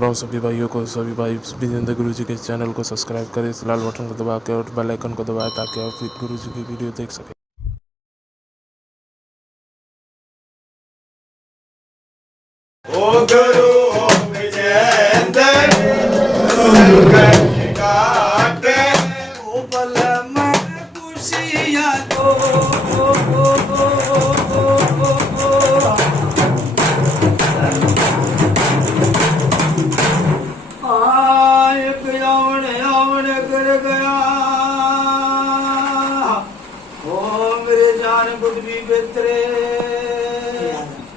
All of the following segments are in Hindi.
राम सभी भाइयों को। सभी भाई विजेंद्र गुरु जी के चैनल को सब्सक्राइब करें, इस लाल बटन को दबा के और बेल आइकन को दबाएं ताकि आप गुरु जी की वीडियो देख सकें। ओ गुरु विजेंद्र काटे ओ बल में खुशियां दो एक आवड़ कर गया ओ मेरे जान बुद्ध भी बेतरे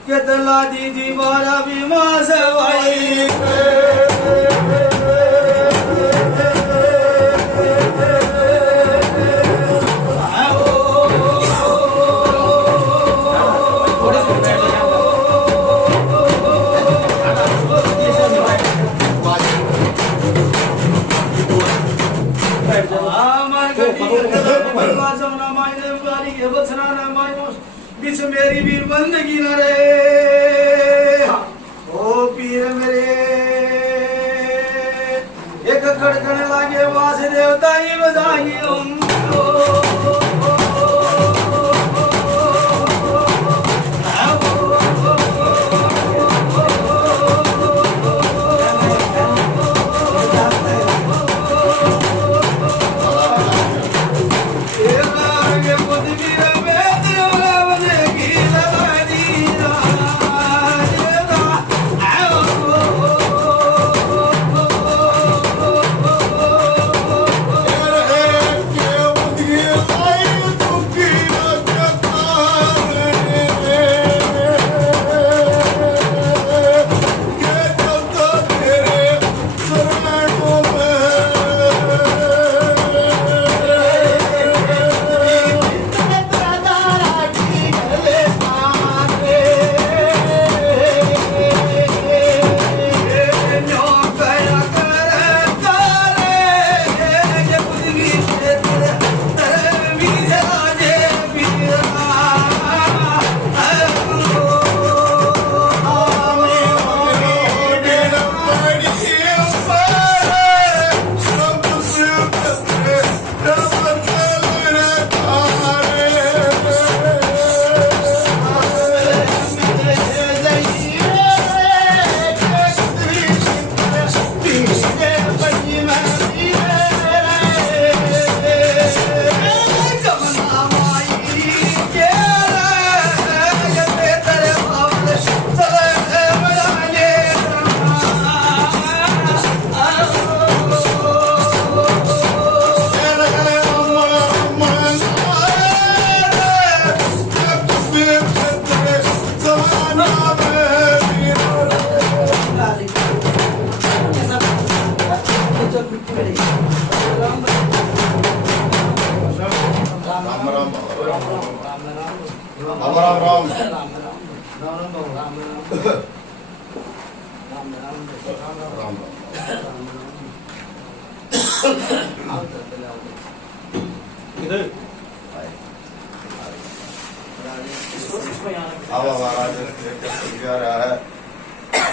केतला दीदी बारा भी मां से भाई बीच मेरी भी बंदगी न रे ओ पीर मेरे एक खड़कन लागे वास देवता ही बजाई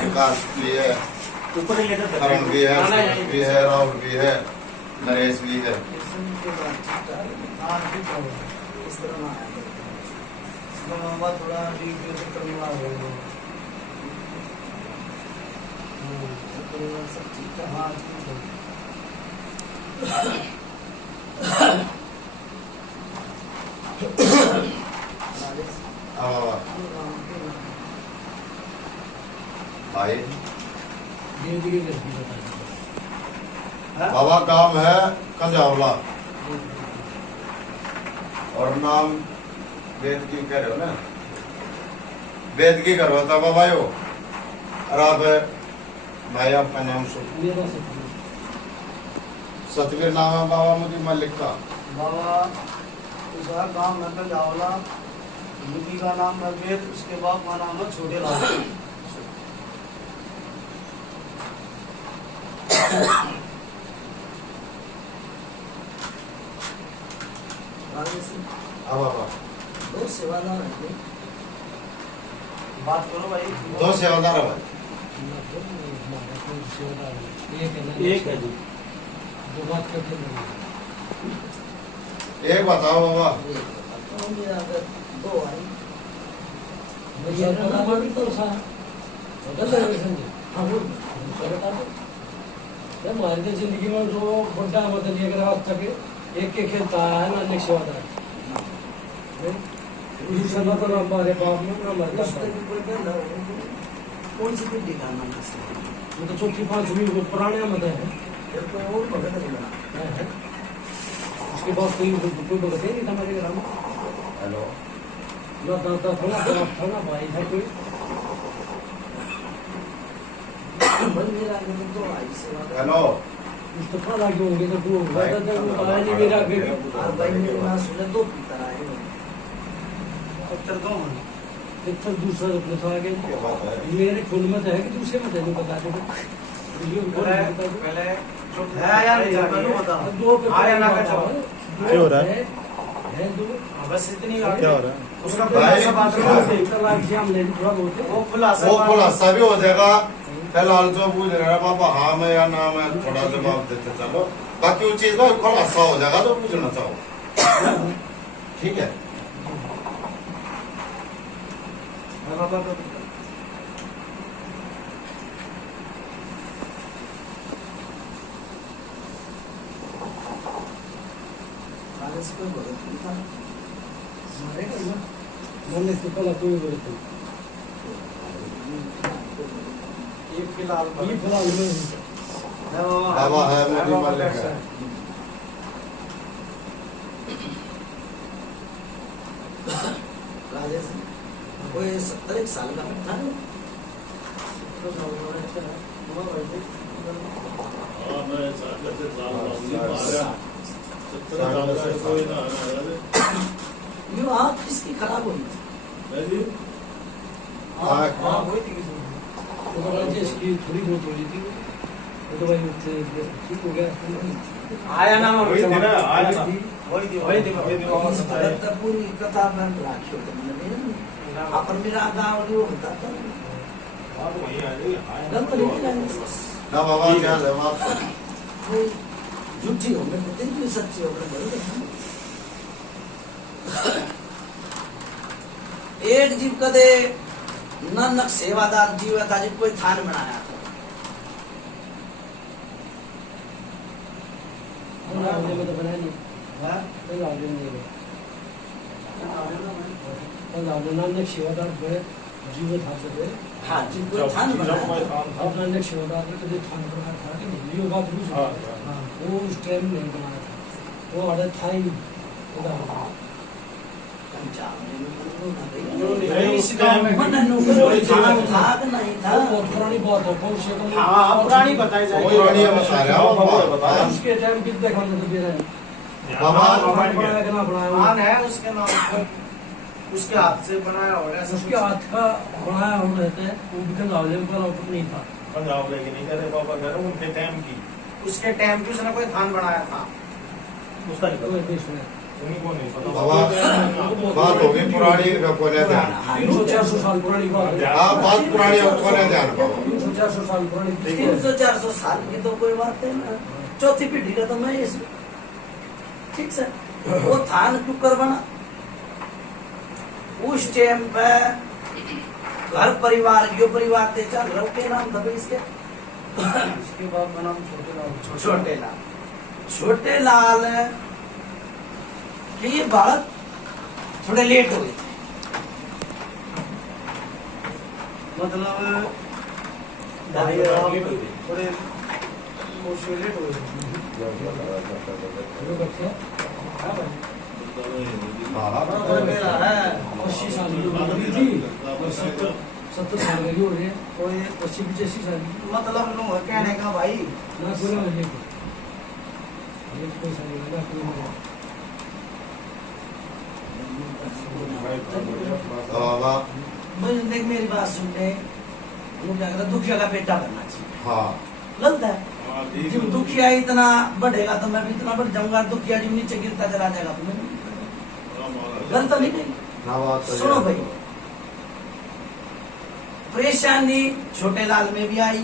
विकास भी है, करण भी है, राहुल भी है, नरेश भी है। भाई बाबा काम है कंजावला और नाम वेद की कह रहे हो ना, वेद की करवाता बाबा यो। और आप भाई आपका नाम सतवीर नाम है बाबा मुझे मलिक का। बाबा उसका काम है कंजावला, मुझी का नाम है वेद, उसके बाप का नाम है छोटे लाल। दो सेवादार है, बात करो भाई। दो सेवादार है भाई। एक है जी। दो बात करते हैं। एक बताओ बाबा। दो आई ये ना बड़ी तो सा बदल रहे हैं जी। हाँ वो ये हमारी जिंदगी में जो बड़ा मतलब ये अगर आज तक एक खेलता है ना नेक्स्ट सेवादार दूसरा तो हमारे बाप में ना हमारे उस तक कोई बंदा कौन सी पिट्टी का नाम है मतलब चौथी पांचवी वो पुराने मत है फिर तो और भगत नहीं बना उसके बाद कोई भगत ही नहीं था हमारे ग्राम में हेलो ना दादा था ना बाप था ना भाई था कोई बन मेरा तो आई सेवा हेलो मुस्तफा लागे होंगे तो वो दादा तो वो आया नहीं मेरा आगे और भाई मेरे पास सुने दो पिता आए उत्तर दो एक तो दूसरा अपने था आगे क्या बात है? मेरे खून में तो है कि दूसरे में नहीं बता दे पहले है या नहीं है मैं बता दो पे आया ना का जवाब क्या हो रहा है? है दो बस इतनी क्या हो रहा है? उसका भाई, खुलासा बात करो थोड़ा बहुत वो खुलासा वो खुलासा भी हो जाएगा। फिलहाल जो पूछ रहे हैं पापा हाँ में या ना में थोड़ा जवाब देते चलो, बाकी उस चीज का खुलासा हो जाएगा जो पूछना चाहो। ठीक है। कागज कोई भगत नहीं था मैंने तो कल कोई बोलते ये फिलहाल ये फिलहाल में बाबा है मोदी मल्लिक है। राजेश कोई 70 साल का था ना ये आँख किसकी खराब हुई थी आँख हुई थी किसी तो राजेश की थोड़ी बहुत हो रही थी वो तो भाई उससे ठीक हो गया आया ना वही थी ना, आया ना। वही थी पूरी कथा में राखी होती अपन मेरा गाँव नहीं होता था गलत नहीं किया ना बाबा क्या जवाब कोई झूठी हो मैं पता नहीं सच्ची हो मैं एक जीव कदे नानक सेवादार जीव था जिस कोई थान बनाया था में तो बनाया नहीं हाँ? कल आगे नहीं कल आगे नानक सेवादार बड़े जीव था सके हाँ जिन कोई थान बनाया था। अब नानक सेवादार ने कभी थान बनाया था कि नहीं ये बात पूछ वो उस टाइम नहीं बनाया था वो ऑर्डर था ही नहीं पंजाब में इस गाँव में मन नौकरी थाना था कि नहीं था बहुत पुरानी बात है कौन से कम हाँ पुरानी बताई वही बढ़िया बता रहा हूँ बाबा। उसके टाइम कितने देखा तो दे रहे हैं बाबा बनाया कि ना बनाया मान है उसके नाम पर उसके हाथ से बनाया हो रहा है उसके हाथ का बनाया हम रहते हैं वो भी कंगाले में पर आउट नहीं था पंजाब लेके नहीं करे पापा कह रहा हूँ उनके टाइम की उसके टाइम की उसने कोई थान बनाया था उसका नहीं तो पता देश में उनको नहीं पता बाबा बात होगी पुरानी इनका कोने ध्यान 300-400 साल पुरानी बात है हाँ बात पुरानी है कोने ध्यान बाबा 300-400 साल पुरानी 300-400 साल की तो कोई बात है ना चौथी पीढ़ी का तो मैं इस ठीक से वो थान क्यों कर बना उस टाइम पे घर परिवार यो परिवार थे चल रहो के नाम था भाई इसके बाप का नाम छोटे लाल ये बात थोड़े लेट हो गए थे मतलब भाई आप थोड़े लेट हो गए और मेरा है 80 साल की उम्र हुई थी 70 साल की हो रही है कोई 80-85 साल की मतलब नो कहने का भाई ना कोई ना ये कोई साल ना कोई बाबा मुझे देख मेरी बात सुनते वो क्या कहता दुखिया का बेटा बनना चाहिए हाँ गलत है जब दुखिया इतना बढ़ेगा तो मैं भी इतना बढ़ जाऊंगा दुखिया जब नीचे गिरता चला जाएगा तो मैं गलत नहीं कहीं ना बात तो सुनो ये। भाई परेशानी छोटे लाल में भी आई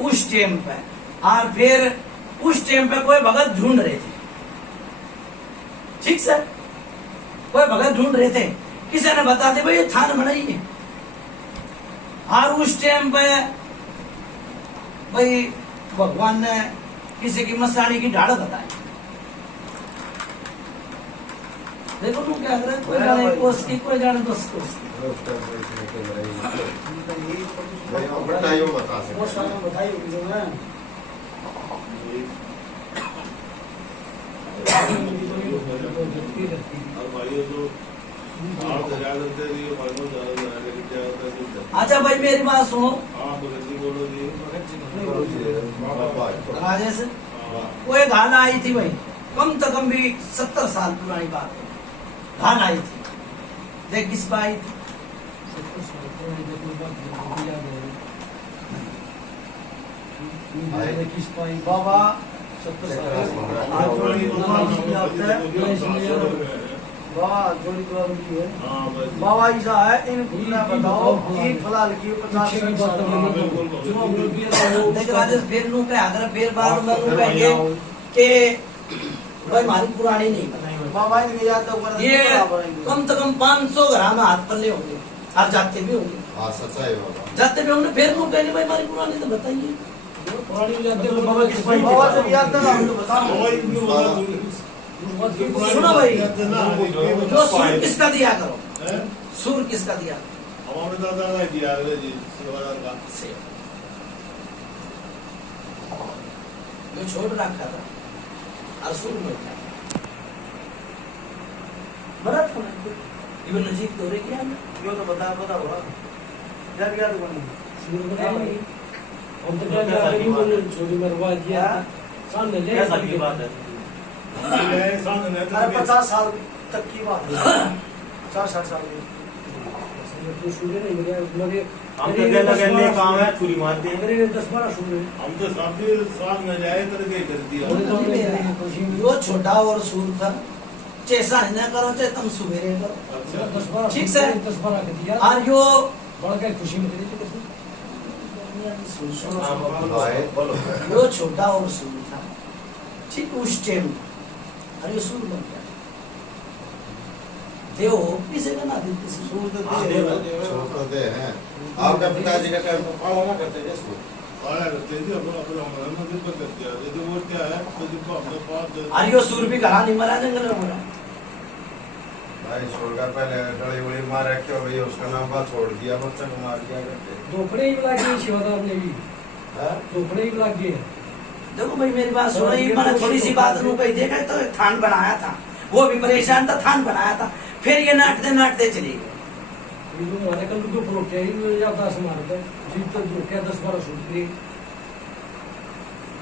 उस टाइम पे। और फिर उस टाइम पे कोई भगत ढूंढ रहे थे, ठीक सर, कोई भगत ढूंढ रहे थे, किसी ने बता दे भाई ये थान बनाई है। और उस टाइम पे भाई भगवान ने किसी की मसाणी की ढाड़ बताई। देखो तुम क्या कर रहे, कोई जाने कोस की, कोई जाने दस कोस की। बताइए बता सकते वो सारा बताई होगी जो है अच्छा भाई मेरी बात सुनो राजेश, कोई घाल आई थी भाई, कम से कम भी 70 साल पुरानी बात है, घाल आई थी, देख किस पर आई थी? बाबा बाबा ऐसा है, इन घूमना बताओ कि फिलहाल की 50 देख राजेश, फिर नू पे अगर फिर बार में नू कहेंगे कि भाई हमारी पुरानी नहीं बताई बाबा, ये कम से कम 500 ग्राम हाथ पल्ले होंगे और जाते भी होंगे। हाँ सच्चाई बाबा, जाते भी होंगे, फिर नू कहेंगे भाई हमारी पुरानी तो बताइए। पुरानी जाते हो बाबा किस पर बाबा जब याद था हम तो बताओ। सुनो भाई, जो सुर किसका दिया करो, सुर किसका दिया हमारे दादा ने दिया जी सेवादार का से जो छोड़ रखा था और सुर में था भरत को इवन नजीक तो रे किया यो तो बता हुआ जब याद बनी सुर बनाई हम तो क्या करेंगे बोले छोटी मरवा दिया सामने ले कैसा की बात है? ये सामने नहीं अरे 50 साल तक की बात है, 50-60 साल की तो सुने नहीं मेरे हम तो कहने लगे काम है छुरी मार दे। मेरे 10-12 सुने हम तो सामने सामने जाए करके कर दिया। वो छोटा और सुर था, जैसा न करो चाहे तुम सुबेरे करो, अच्छा 10-12 ठीक से 10-12 के दिया और यो बड़ा के खुशी में थे कैसे वो छोटा और सुर था, ठीक उस टाइम अरे सुर बन गया देव किसे का ना देते सुर तो छोड़ दे हैं। आपके पिताजी का टाइम पाला ना करते थे इसको, आया करते थे अपना अपना मंदिर पर कर दिया। ये तो वो क्या है तो जिनको अपने पास अरे यो सुर भी कहा नहीं मरा जंगल में मरा। भाई छोड़कर पहले गली उड़ी मार रखे भाई, उसका नाम का छोड़ दिया, बच्चा को मार दिया करते। दोपड़े ही लग गए शिवदार ने भी हाँ? दोपड़े ही लग गए। देखो भाई मेरी बात सुनो, ये मैंने थोड़ी सी बात नू कही देखा तो थान बनाया था, वो भी परेशान था, थान बनाया था, फिर ये नाटते चले गए। ये तो हमारे कल को प्रोटे ही या 10 मार पे जीत तो जो क्या 10-12 शूट लिए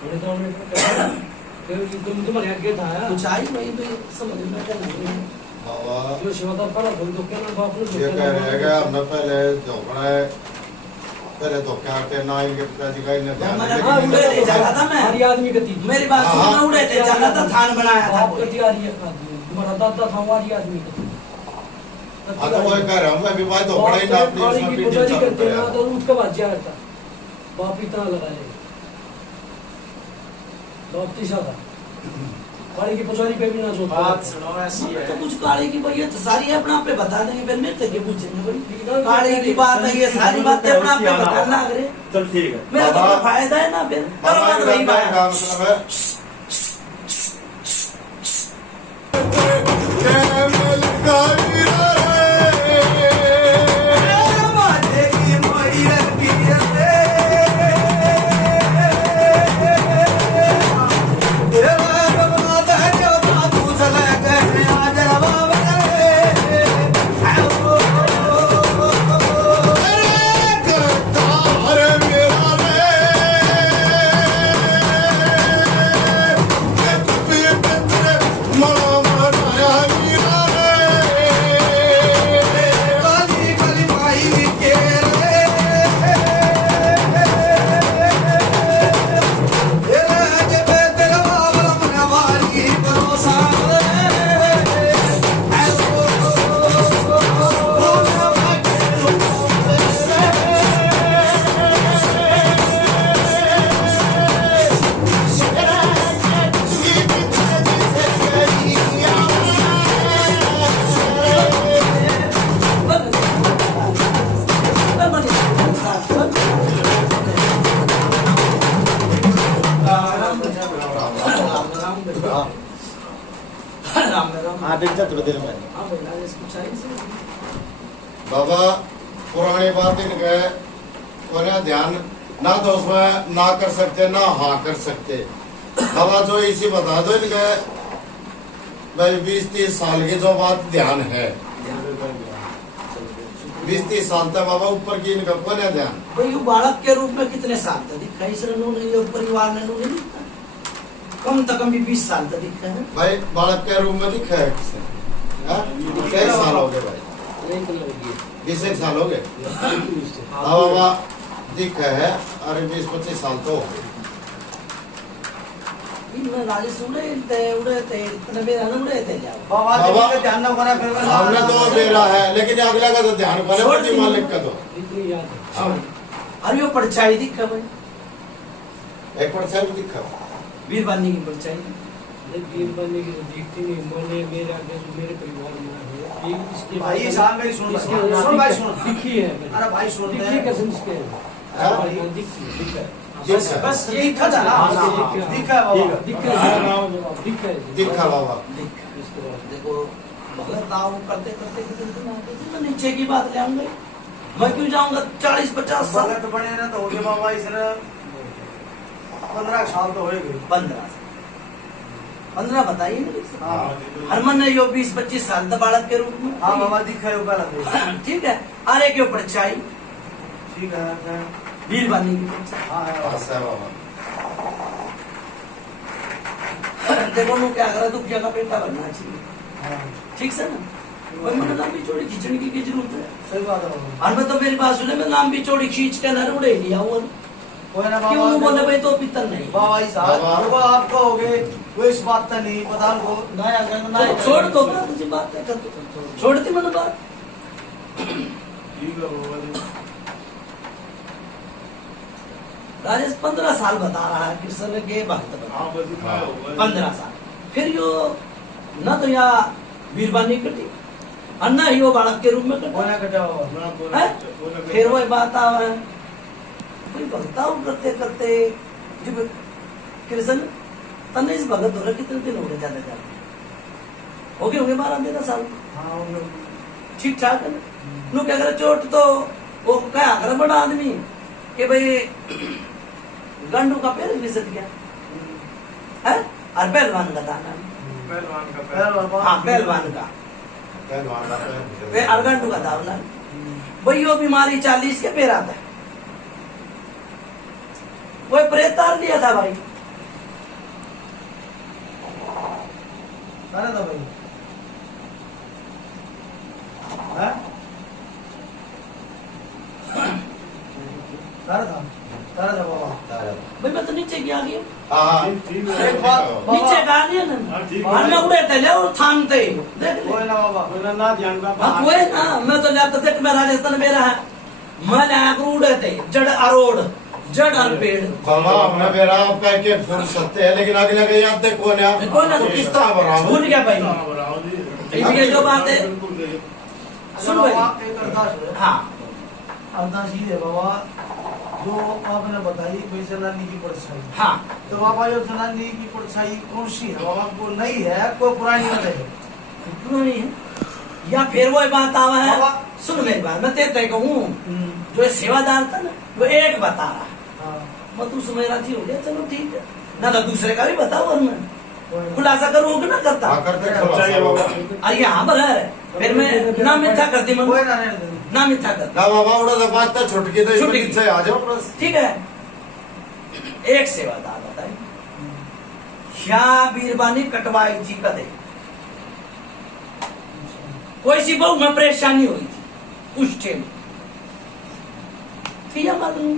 बोले तो हमने फिर तुम्हारे आगे था कुछ आई वही भी समझ में क्या नहीं बाबा जो शिवदार पर तो क्या ना बाप ने ये कह रहे हैं कि हमने पहले धोखा है, पहले धोखा करते ना इनके पिताजी का इन्हें ध्यान मैंने नहीं हाँ दिया। उड़े ले जाता था मैं, हमारी आदमी गति मेरी बात सुनो, उड़े ले जाता था, थान बनाया था आप गति आ रही है तुम्हारा दादा था हमारी आदमी गति हाँ तो वही कह रहा हूँ मैं भी, भाई धोखा ही ना अपनी गाड़ी उसमें की पीछे पुजारी चालू करते ना किया। तो उसका बात जा रहता बाप इतना लगा ले बाप तीसरा था गाड़ी की पुजारी पे भी ना जो बात सुनो ऐसी है तो कुछ काले की भाई ये तो सारी अपना पे बता देंगे, फिर मेरे तक पूछेंगे भाई काले की बात है, ये सारी बातें अपना पे बताना अगर चल ठीक है। मेरा तो कोई फायदा है ना, फिर करो बाबा मत भाई बात। का मतलब है हाँ भाई राजेश कुछ आई से बाबा पुरानी बात इनके कोने ध्यान ना तो उसमें ना कर सकते ना हाँ कर सकते। बाबा जो इसी बता दो इनके भाई 20-30 साल की जो बात ध्यान है 20-30 साल तक बाबा ऊपर की इनका कौन है ध्यान। भाई वो बालक के रूप में कितने साल तक दिखा इस परिवार ने नहीं कम से कम भी 20 साल तक दिखा है भाई बालक के रूप में दिखा है किसने कई साल हो गए भाई 20 साल हो गए। हाँ बाबा दिखा है अरे 20-25 साल तो हो गए। राजेश उड़े थे इतने बेरा न उड़े थे जाओ बाबा ध्यान न करा फिर हमने तो दे रहा है लेकिन अगला का तो ध्यान करे छोड़ पति दी। मालिक का तो इतनी याद है अरे वो परछाई दिखा भाई एक परछाई भी दिखा। वीरबानी की परछाई बीर बनने की तो दिखती नहीं मैंने मेरे आगे मेरे परिवार में है ये इसके भाई साहब मेरी सुन इसके सुन भाई सुन दिखी है अरे भाई सुन दिखी कसम इसके हाँ? दिखी है बस बस दिखा था ना दिखा बाबा दिखा बाबा देखो भगत आओ करते करते मैं नीचे की बात ले आऊंगा मैं क्यों जाऊंगा 40-50 साल भगत बने ना तो हो गए बाबा इसने 15 साल तो हो गए 15 बताइए ना हाँ हरमन ने यो 20-25 साल तक बालक के रूप में हाँ बाबा दिखा है पहला तो ठीक है आरे के ऊपर चाई ठीक है वीरबानी की परछाई हाँ है बस है बाबा। देखो नो क्या करा तू क्या का बेटा बनना चाहिए ठीक से ना कोई मैंने लंबी चौड़ी खींचने की जरूरत है सही बात है बाबा और मैं तो मेरी बात सुने मैं लंबी चौड़ी खींच के ना उड़े लिया हूँ कोई ना क्यों बाबा बोले भाई तो पितर नहीं बाबा ही साहब बाबा। देखो आप कहोगे वो इस बात का नहीं पता हमको नया अगर तो छोड़ दो ना तुझे बात क्या कर छोड़ती मैंने बात ठीक है बाबा जी। राजेश 15 साल बता रहा है कृष्ण के भक्त बना हाँ बस इतना होगा। 15 साल फिर यो न तो या वीरबानी कटी और न ही वो बालक के रूप में कोई कटा ना कटा बाबा ना है? बोला फिर वही बात आ है कोई भक्ताओं करते करते जब कृष्ण तने इस भगत हो रहा कितने दिन हो गए ज्यादा ज्यादा हो गए होंगे 12-13 साल हाँ वो ठीक ठाक है नु क्या करे चोट तो वो क्या करे बड़ा आदमी कि भाई गंडू का पैर फिसल गया है और पहलवान का दाना पहलवान का पहलवान हाँ पहलवान का पहलवान का वे अरगंडू का दावला भाई वो बीमारी 40 के पैर आता है वो प्रेत तार दिया था भाई अरे तो भाई हैं अरे था बाबा भाई मैं तो नीचे गया गया हाँ ठीक है। एक बात नीचे गा लिया ना हाँ, ठीक है। और मैं उड़े थे ले और थामते देख ले कोई ना बाबा ना ध्यान का हाँ कोई ना मैं तो जाता देख मैं राजस्थान में रहा मैं लाया कर उड़े थे जड़ अरोड़ जड़ अनपेड़ बाबा हमने मेरा पैकेट फुर्सत है लेकिन आगे लगे याद दे कौन है कौन है? तो किस तरह भरा हूँ? भूल गया भाई हाँ, बढ़ाओ जी। ये जो बात है बिल्कुल नहीं। सुन भाई बाबा एक अरदास है हाँ अरदास ये है बाबा जो आपने बताई भाई सनानी की परछाई हाँ तो बाबा जो सनानी की परछाई कौन सी है बाबा को नई है कोई पुरानी नहीं है पुरानी है या फिर वो बात आवा है बाबा। सुन मेरी बात मैं तेरे को कहूँ जो ये सेवादार था ना वो एक बता रहा है हाँ मैं तू समय राजी हो गया चलो ठीक है ना तो दूसरे का भी बताओ वरना कोई ना। खुलासा करूँ कि ना करता हाँ करते खुलासा बाबा। अरे यहाँ पर है फिर मैं ना मिथ्या करती मैं कोई ना रहने दे ना मिथ्या कर ना बाबा उड़ा तो बात तो छुटकी तो इसमें छुटकी। नीचे आ जाओ बस। ठीक है एक सेवादार बताए क्या बीरबानी कटवाई थी कदे कोई सी बहु में परेशानी हुई थी उस टाइम ठीक है मालूम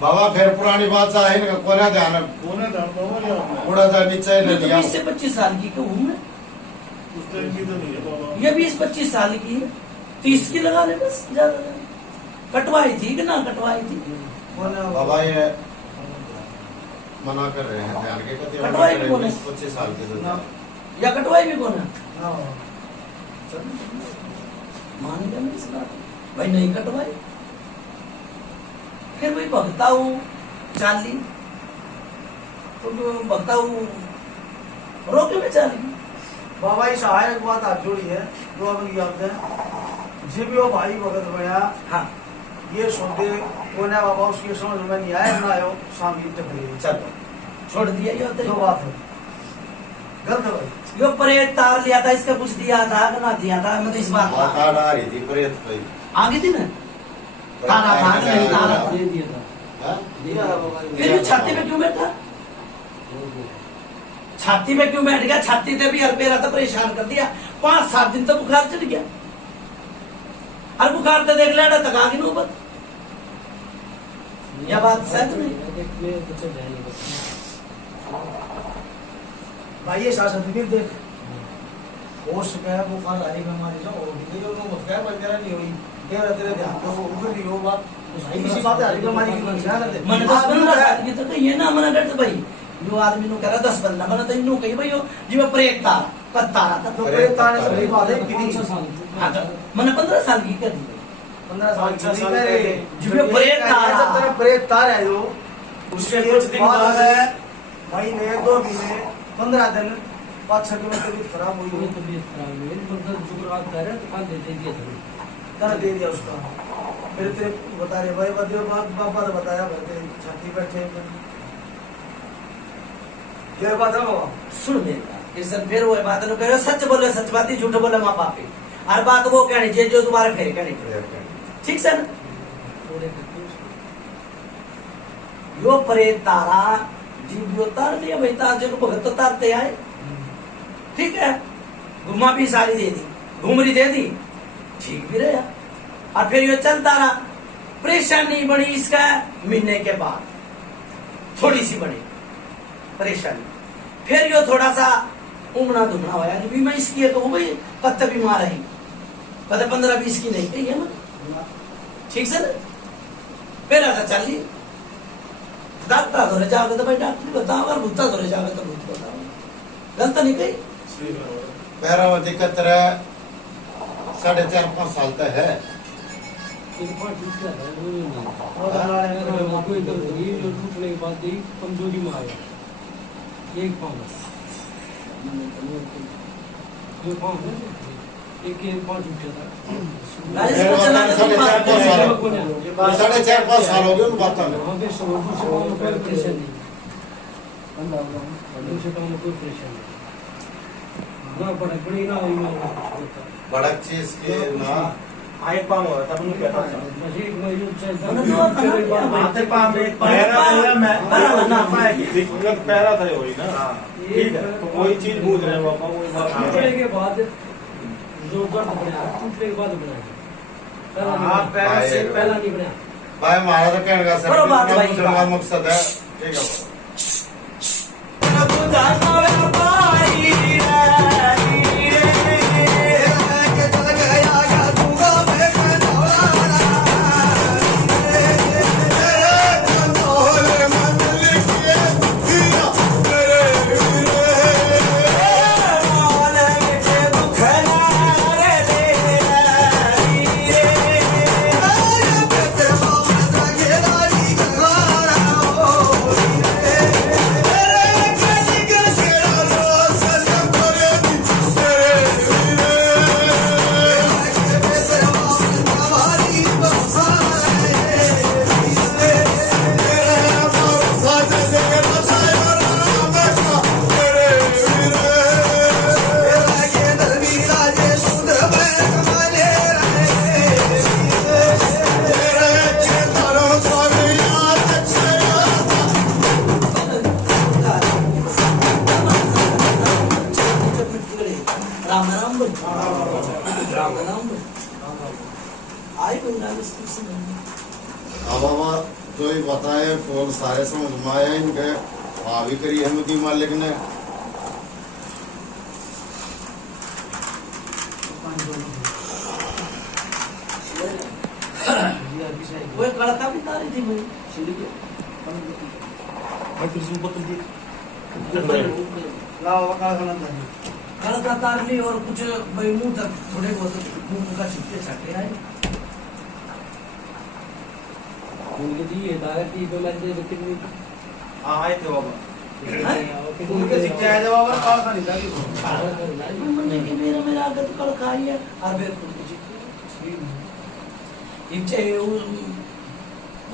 बाबा फिर पुरानी बात सा है इनका कोना ध्यान कौन है दाम बाबा या आपने? उड़ा सा नीचे ले मैं तो लिया 20 से 25 साल की हूँ मैं उस टाइम की तो नहीं है बाबा। ये 20-25 साल की है 30 की लगा ले बस ज्यादा ज्यादा। कटवाई थी कि ना कटवाई थी कोई ना बाबा ये मना कर रहे हैं ध्यान के कति कटवाई भी कौन है? 25 साल के तो ना या कटवाई भी कौन है ना बाबा। मान गया मैं इस बात भाई नहीं कटवाई फिर भाई भगताऊ चाली तो भगताऊ रोके में चाली बाबा ही सहायक बात हाथ जोड़ी है जो अब याद है जी भी वो भाई भगत भैया हाँ ये सोते कोने बाबा उसके समझ में नहीं आया ना आयो शाम की टकरी चलो छोड़ दिया ये होता जो है बात है गलत है भाई यो प्रेत तार लिया था इसका कुछ दिया था कि ना दिया था मैं तो इस बात का माता आ रही थी प्रेत कोई आगे थी ना तारा था कि नहीं तारा था? दे दिया था हाँ? दिया है बाबा फिर ये छाती में क्यों बैठा छाती में क्यों बैठ गया छाती से भी हर पेरा तो परेशान कर दिया 5-7 दिन तो बुखार चढ़ गया और बुखार तो देख लेना तक आगे नौबत यह बात सच नहीं भाई ये शासन फिर देख होश क्या है बुखार आई बीमारी जो हो गई जो मत क्या भाई तेरा नहीं हुई तेरा तेरे ध्यान तो ऊपर नहीं हो बात भाई किसी बात है बीमारी की क्या करते मैंने 10-15 साल की तो कही है ना मैंने डर भाई जो आदमी नु कह रहा 10-15 मैंने तो इन्हों कही भाई जी मैं प्रेत था पत्ता था तो प्रेत ताने से बड़ी बात है कितनी 5 साल हाँ तो मैंने 15 साल की कर दी 15 साल 5-6 साल की जो ये प्रेत तारा जब तेरा प्रेत तार है जो उसके उसके कुछ दिन बाद बाद है महीने 2 महीने 15 दिन 5-6 दिन में तबीयत खराब हुई वो तबीयत खराब हुई मतलब शुक्रवार कह रहे तो काल दे दिया था दर्द दे दिया उसका फिर तेरे बता रहे भाई बता बाबा ने बताया भाई तेरी छाती बैठे ये बात है बाबा सुन मेरी बात इस दिन फिर वो बात नु कहो सच बोले सच बात ही झूठ बोले माँ बाप हर बात वो कहनी जे जो तुम्हारे फिर कहनी ठीक से ना थोड़े करके यो प्रेत तारा जीव यो तार लिया भाई तार जो भगत तो तारते आए ठीक है घुमा भी सारी दे दी घुमरी दे दी ठीक भी रहा और फिर यो चलता रहा परेशानी बड़ी इसका महीने के बाद थोड़ी सी बड़ी परेशानी फिर यो थोड़ा सा उमड़ा दुमड़ा होया कि भी मैं इसकी है तो हो गई कब तक बीमार रही पता 15-20 की नहीं कही है ना ठीक से ना फिर ऐसा चल ली डॉक्टर धोरे जाओगे तो भाई डॉक्टर बताओ अगर भूता धोरे जाओगे तो भूत बताओ गलत नहीं कही पैरों में दिक्कत रहे 4.5-5 साल तक है एक बार टूट गया था वो नहीं और कोई दर्द हुई जो टूटने के बाद ही कमजोरी में आ गया एक पाँव जो पाँव है एक पाँव टूट गया था इसको चलाने तो बात साढ़े चार नहीं पाँच साल। 4.5-5 साल हो गए उन बातों में वहाँ पे दूसरे पाँव में कोई परेशानी नहीं दूसरे पाँव में कोई परेशानी नहीं ना पड़क पड़ी ना हुई ना बड़क चीज के ना आए पाम हो तब उन्हें कहता था बस एक महीने चलता मैंने तो कहा कि यार आते पाम एक पैरा मैं ना दिक्कत पैरा था वही ना हाँ ठीक है तो कोई चीज भूल रहे हो पापा कोई बात टूटने नहीं के बाद जो दर्द बना टूटने के बाद बना हाँ, पहला से पहला नहीं बना भाई हमारा तो कहने का करो बात सर भाई, दूसरा बात। मकसद है ठीक है राम राम बोल राम राम बोल आई कोई ना अब बाबा जो ही बताए फूल सारे समझ में आए इनके भाभी करी हिम्मती मालिक ने वो कड़का भी तारी थी भाई मैं फिर सुन पत्तल दी लाओ वकाल खाना था कड़का तार ली और कुछ भाई मुंह तक थोड़े बहुत मुंह का छिपके छाटे आए उनके दिए दागा की बीमारी दे कितनी हाँ आए थे बाबा उनके शिक्षा है जवाब और कौन सा नहीं था मन्ने के मेरा आगत कल खाई है और फिर इच्छे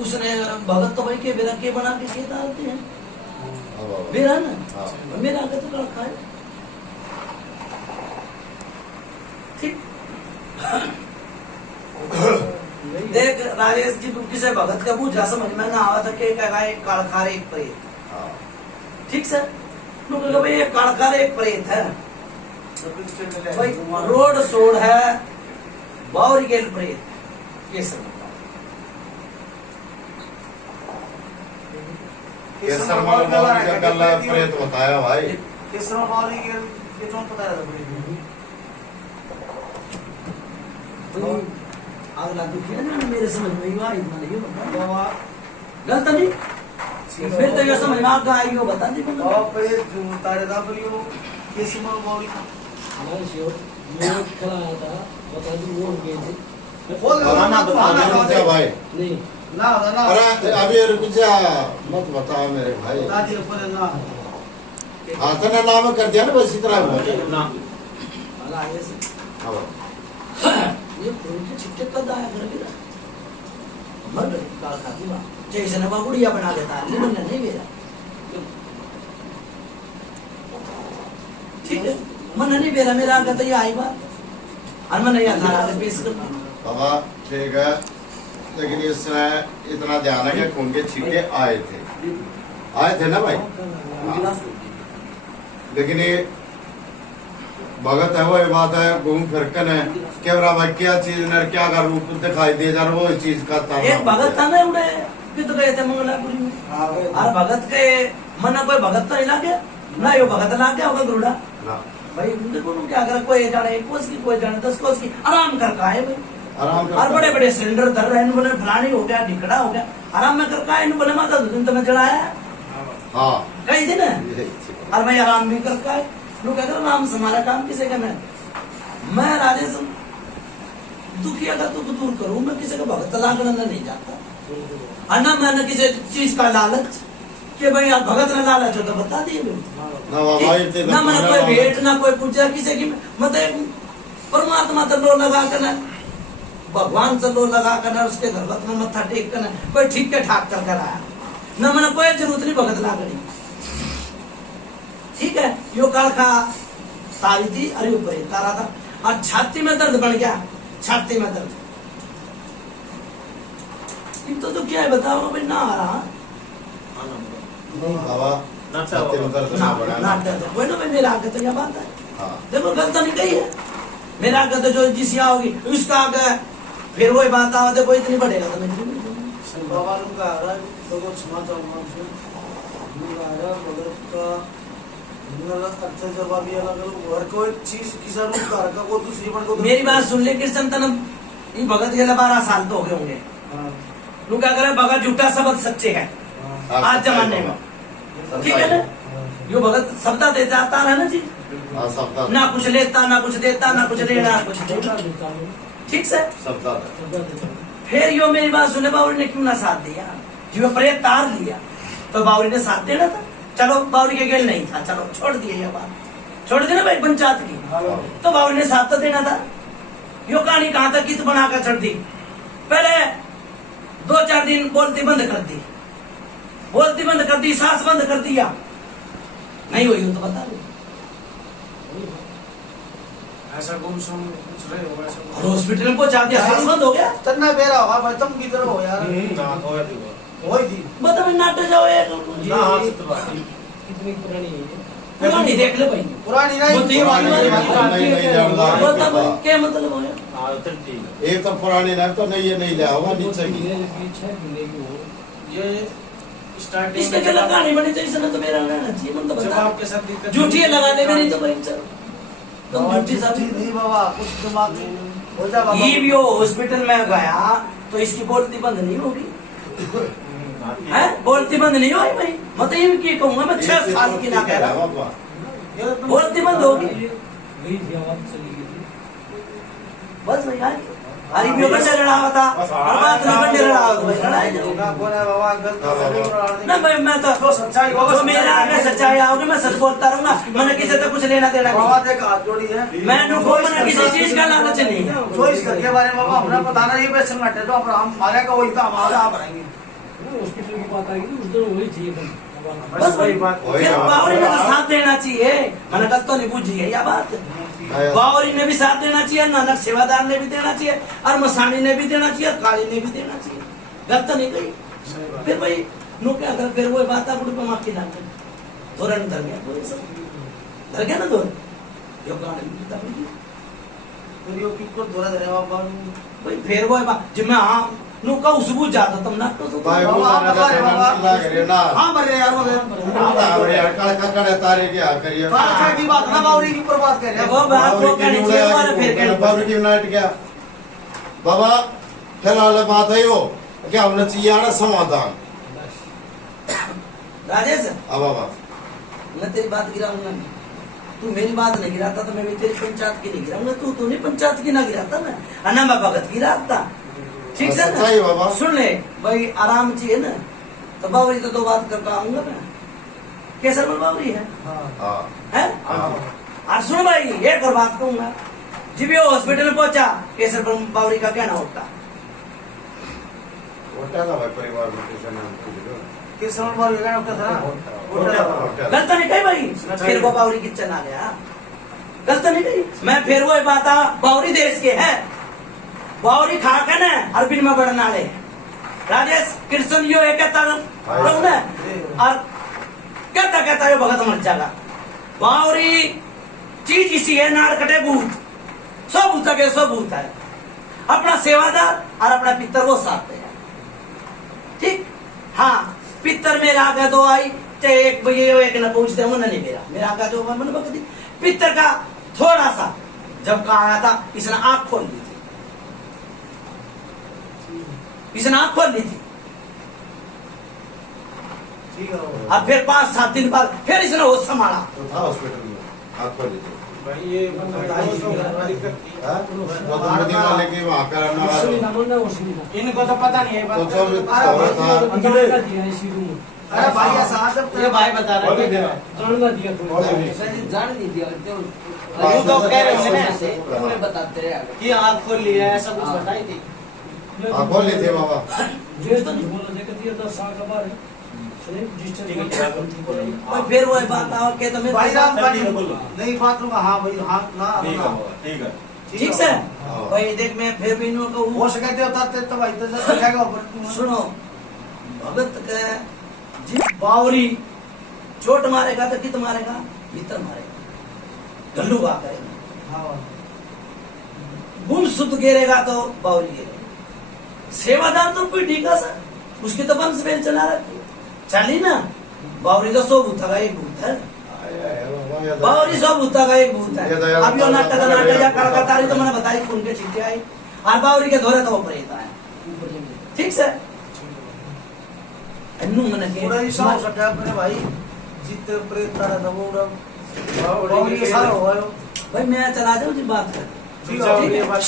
उसने भगत तो भाई के बेरा के बना के खेत आते हैं मेरा ना मेरा आगत कल खाए ठीक। देख राजेश जी तू किसे भगत का पूछा समझ में ना आवा था कि एक कालखार एक प्रेत ठीक सर भाई एक कालखार एक प्रेत है भाई रोड सोड है बावरी गेल प्रेत ये सब केसर माल बावरी का गला प्रेत बताया भाई केसर माल ये कौन बताया था अगला दुखी है ना मेरे समझ में युवा इतना नहीं बता बाबा गलत नहीं फिर तो ये समझ में आगा आई हो बता दी बाबा पे जो तारे दा बोलियो केसर माल बावरी हमारे शिव ये खड़ा आया था बता दी वो गए थे बोल ना बता भाई नहीं ना ना अरे अभी रुक जा मत बता मेरे भाई दादी ऊपर ना आता ना नाम कर दिया ना बस इतना ना वाला आगे से अब ये प्रेम के छिट्टे कद आया घर मेरा मर गई काल खाती मां जैसे ना गुड़िया बना देता है नहीं बनना नहीं मेरा ठीक है मन नहीं मेरा मेरा आगे तो ये आई बात और मन नहीं आता आगे पेश कर बाबा ठीक है लेकिन इसमें इतना ध्यान है कि खून के छींटे आए थे ना भाई लेकिन ये भगत है वो ये बात है घूम फिरकन है केवरा भाई क्या चीज ने क्या का रूप दिखाई दे जा रहा वो चीज का था एक भगत था ना उड़े कित गए थे मंगलापुरी में और भगत के मन कोई भगत तो नहीं लागे ना यो भगत ला गया होगा गुरुड़ा ना भाई देखो क्या कर कोई जाने 1 कोस की कोई जाने 10 कोस की आराम कर का है भाई आराम और बड़े बड़े सिलेंडर धर रहे हैं बोले फलानी हो गया ढिकड़ा हो गया आराम में कर का है बोले माता दिन तो मैं चढ़ाया हाँ कई दिन और भाई आराम भी कर का है लोग कहते हैं नाम हमारा काम किसे करना है मैं राजेश दुखी अगर तुक दूर करूं मैं किसी का भगत लागना नहीं जाता और ना मैंने किसी चीज का लालच कि भाई आप भगत ना लालच हो तो बता दिए ना भाई ना मैंने कोई भेंट ना कोई पूजा किसी की मतलब परमात्मा तो लो लगा कर ना भगवान से लो लगा कर ना उसके घर में मत्था टेक कर ना कोई ठीक के ठाक कर आया ना मैंने कोई जरूरत नहीं भगत लागनी ठीक है यो काल का तारी थी अरे ऊपर तारा था और छाती में दर्द बढ़ गया छाती में दर्द तो क्या है बताओ भाई ना आ रहा बाबा छाती में दर्द ना बढ़ा ना दर्द कोई ना भाई मेरा आगे तो क्या बात है हाँ देखो गलत नहीं कही है मेरा आगे तो जो जिस यहाँ होगी उसका आगे फिर वही बात आवा तो कोई इतनी बढ़ेगा तो मैं बाबा उनका आ रहा है तो क्षमा चाहूंगा उनसे उनका आ रहा है भगत का अच्छा जवाब ये अलग हर कोई चीज किसी रूप का रखा को दूसरी बन को मेरी बात सुन ले कृष्ण तनम ये भगत के 12 साल तो हो गए होंगे लोग क्या करे भगत झूठा शब्द सच्चे है आज जमाने में ठीक है ना यो भगत शब्द देता आता है ना जी ना कुछ लेता ना कुछ देता ना कुछ लेना ना कुछ देता ठीक से फिर यो मेरी बात सुने बावरी ने क्यों ना साथ दिया जो प्रेत तार लिया तो बावरी ने साथ देना था चलो बावरी के गेल नहीं था चलो छोड़ दिए ये बात छोड़ दी ना भाई पंचायत की तो बावरी ने साथ तो देना था यो कहानी कहां तक कित बनाकर छोड़ दी पहले 2-4 दिन बोलती बंद कर दी बोलती बंद कर दी सांस बंद कर दिया नहीं हुई तो बता दो ऐसा गुमसुम कुछ रहे होगा ऐसा और हॉस्पिटल में पहुंचा दिया सांस बंद हो गया चन्ना बेरा होगा भाई तुम किधर हो यार ना होया थी वो वही थी बता मैं नाटक जाओ यार ना हाँ सत्य बात है। कितनी पुरानी है पुरानी देख ले भाई पुरानी नहीं वो तीन पुरानी वाली नहीं, नहीं जानता बता भाई क्या मतलब है हाँ चल ठीक है एक तो पुरानी नहीं तो नहीं ये नहीं लिया होगा नीचे की ये स्टार्टिंग इसके के लगाने बनी तो इसने तो मेरा रहना चाहिए मतलब जब बता आपके साथ दिक्कत झूठी लगा ले मेरी तो भाई चल तुम झूठी साबित नहीं बाबा कुछ दिमाग में हो जा बाबा ये भी हॉस्पिटल में गया तो इसकी बोलती बंद नहीं होगी है बोलती बंद नहीं होगी भाई मतलब ये भी कहूंगा मैं 6 साल की ना कह रहा हूं बोलती बंद होगी गई थी आवाज चली गई थी बस भाई आज अरे भी गड्ढे लड़ा था और बात ना गड्ढे लड़ा भाई लड़ाई जाओ ना बोले बाबा गलत ना भाई मैं तो सच्चाई जो मेरा आगे सच्चाई आओगे मैं सच बोलता रहूंगा मैंने किसी से कुछ लेना देना बाबा नहीं देख हाथ जोड़ी है मैंने को मैंने किसी चीज का लालच नहीं है चॉइस करके बारे में बाबा अपना बताना ये पे संगठन तो अब हम मारे का वही था हमारा आप रहेंगे हॉस्पिटल की बात आएगी उस दिन वही चाहिए बस वही बात फिर बावरी ने तो साथ देना चाहिए मैंने गलत तो नहीं बुझी है या बात बावरी ने भी साथ देना चाहिए नानक सेवादार ने भी देना चाहिए और मसानी ने भी देना चाहिए काली ने भी देना चाहिए गलत तो नहीं कही फिर भाई नो क्या कर फिर वो बात आप पे माफी ना कर धोरण धर गया ना धोरण यो गाने फिर यो की को दोरा धरे बाबा भाई फिर वो बात जिम्मे हाँ नो का उसबू जाता तुम ना तो भाई वो ना लग रे ना हां मरे यार वो बड़े हड़कड़ ककड़ तारे की आ करिए अच्छा की बात ना बावरी की ऊपर बात कर रहे वो बात वो कहनी चाहिए और फिर कहनी बाबू की नाइट क्या बाबा फिलहाल बात है वो क्या हमने चाहिए ना समाधान राजेश अब बाबा मैं तेरी बात गिराऊंगा नहीं तू मेरी बात नहीं गिराता तो मैं भी तेरी पंचायत की नहीं गिराऊंगा तू नहीं पंचायत की ना गिराता मैं अन्ना मैं भगत गिराता ठीक है सच्चाई बाबा सुन ले भाई आराम चाहिए ना तो बावरी तो दो बात करता आऊंगा मैं केसर में बावरी है हां हैं और सुन भाई एक और बात कहूंगा जब ये हॉस्पिटल में पहुंचा केसर पर बावरी का कहना होता होटल का भाई परिवार में किसी नाम के समझ बार लगा डॉक्टर था गलत नहीं कही भाई फिर वो बावरी किचन आ गया गलत नहीं कही मैं फिर वो बात आ बावरी देश के है बावरी खा के ना अरबिन में बढ़ना ले राजेश कृष्ण यो एक कहता ना और कहता यो भगत मर जाएगा बावरी चीज इसी है नाड़ कटे भूत सब भूत के सब भूत है अपना सेवादार और अपना पितर वो साथ है ठीक हाँ पितर मेरा आगे दो आई चाहे एक भैया एक न पूछते हैं नहीं मेरा आगे जो मन बकती पितर का थोड़ा सा जब कहा आया था इसने आंख खोल ली थी इसने आंख खोल ली थी ठीक है और फिर 5-7 दिन बाद फिर इसने होश संभाला तो था हॉस्पिटल में आपको लीजिए भाई ये तो मदीना वाले की वहां कराना इनको तो पता नहीं है तो जो हो था अरे भाई ऐसा जब ये भाई बता रहे हैं जानना दिया जान नहीं दिया यूं तो कह रहे थे ना ऐसे उन्हें बताते रहे कि आँख खोल लिया है सब कुछ बताई थी आप बोल लेते बाबा जेस तो नहीं बोला देखा दिया 10 साल का बार है और फिर वो बात आओ के तो मैं भाई राम नहीं बात लूंगा हाँ भाई हाँ ना ठीक है ठीक से भाई देख मैं फिर भी इन्हों को हो सके तो उतारते तो भाई तो जाएगा सुनो भगत का जी बावरी चोट मारेगा तो कित मारेगा भीतर मारेगा गल्लू गा करेगा हाँ गुम शुद्ध गिरेगा तो बावरी गिरेगा सेवादार तो कोई ठीक है सर उसकी तो वंश बेल चला रखी चली ना बावरी तो 100 भूता का एक भूत है बावरी 100 भूता का एक भूत है अब यो नाटक या कलकत्तारी तो मैंने बताई खून के छींटे आई और बावरी के धोरे तो वो प्रेत आए ठीक से अन्नू मन के पूरा ही साफ सटा अपने भाई जितने प्रेत तारा था वो बावरी सारा हुआ है भाई मैं चला जाऊं जी बात कर ठीक है ये बात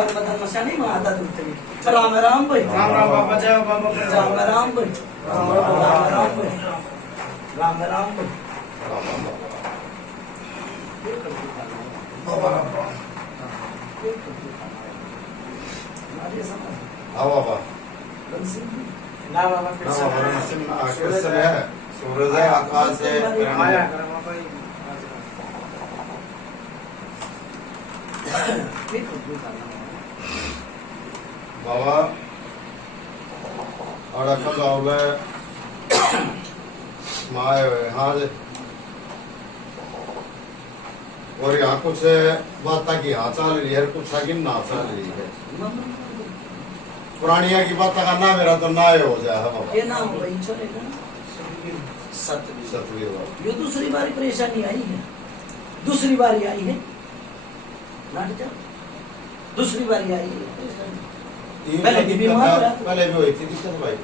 बार बदल मशा नहीं मारता तुम राम राम भाई राम राम बाबा जय बाबा राम राम भाई राम राम भाई राम राम भाई हाँ बाबा ना बाबा कृष्ण है, सूरज है, आकाश है, किरण है। बाबा और गाँव माए हुए हाँ जी। और यहाँ कुछ बात की हाँ चल रही है, कुछ की ना चल रही है। पुरानिया की बात का ना मेरा तो ना हो जाए बाबा। ये नाम भाई चलेगा सतवीर बाबा। ये दूसरी बारी परेशानी आई है, दूसरी बारी आई है नाट जा, दूसरी बारी आई है परेशानी। पहले भी बीमार था, पहले भी हुई थी दिक्कत भाई।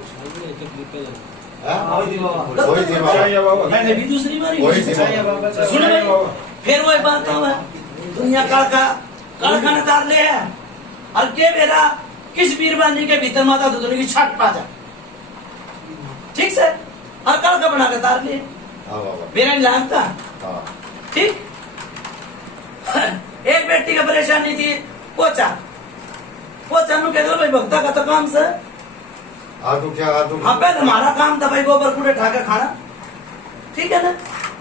वही थी बाबा। मैंने भी दूसरी बारी वही थी बाबा। सुन रहे? फिर वही बात है दुनिया कारखाना तार ले है और के मेरा किस बीरबानी के भीतर माता दुधनी की छट पा जा ठीक से और कल का बना के तार ले हाँ बाबा। मेरा नहीं लागता हाँ ठीक। एक बेटी का परेशानी थी पोचा नु कह दो भाई भक्ता का तो काम से आदू क्या आदू हाँ पहले हमारा काम था भाई गोबर कूड़े ठाके खाना ठीक है ना।